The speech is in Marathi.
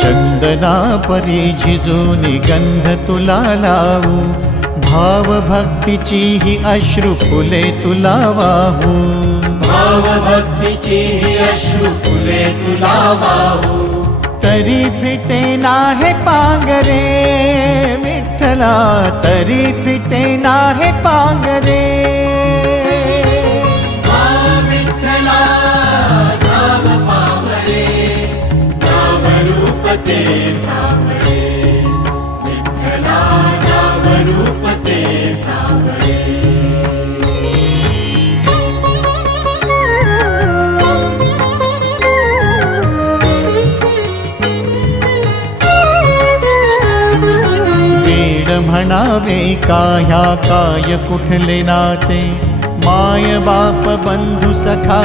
चंदना परी झिजूनी गंध तुला लावू, भाव भक्तीची ही अश्रु फुले तुला वाहू, भाव भक्तीची ही अश्रु फुले तुला वाहू। तरी फिटे नाहे पांगरे विठ्ठला, तरी फिटे नाहे पांगरे। विठ्ठला नाम पावरे, नाम रूप ते सावळे, विठ्ठला नाम रूप ते सावळे। म्हणावे काह्या काय कुठले नाते, माय बाप बंधु सखा